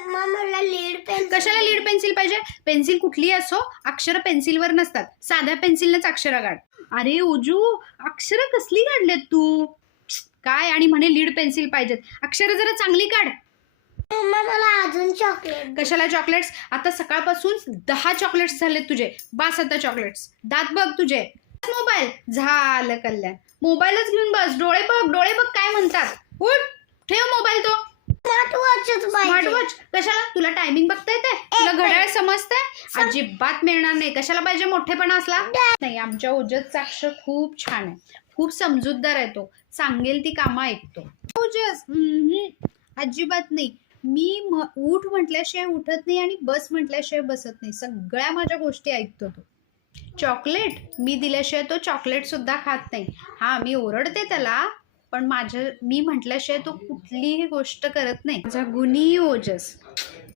Mamma मला lead pencil. कशाला lead pencil पाहिजे? पेन्सिल कुठली असो, अक्षर पेन्सिलवर नसतात. साध्या पेन्सिलनंच अक्षर काढ. अरे उजू, अक्षर कसली काढलेत तू? काय आणि म्हणे लीड पेन्सिल पाहिजेत. अक्षर जरा चांगली काढ. मम्मा मला अजून चॉकलेट. कशाला चॉकलेट्स? आता सकाळपासून 10 चॉकलेट्स झालेत तुझे. बास आता चॉकलेट्स. दात बघ तुझे. मोबाईल झालं कल्याण. मोबाईलच घेऊन बस. डोळे बघ काय म्हणतात. उठ, ठेव मोबाईल तो. स्मार्ट वॉचच स्मार्ट पाहिजे. वॉच कशाला? तुला टायमिंग बघता येते? तुला घड्याळ समजतंय? अजिबात मिळणार नाही. कशाला पाहिजे मोठेपणा असला? नाही, आमच्या ओजसचा अक्षर खूप छान आहे. खूप समजूतदार आहे तो. सांगेल ती कामं ऐकतो. ओजस अजिबात नाही. मी उठ म्हटल्याशिवाय उठत नाही आणि बस म्हटल्याशिवाय बसत नाही. सगळ्या माझ्या गोष्टी ऐकतो तो. चॉकलेट मी दिल्याशिवाय तो चॉकलेट सुद्धा खात नाही. हा, मी ओरडते त्याला, पण मी म्हटल्याशिवाय तो कुठलीही गोष्ट करत नाही. माझा गुणी ओजस.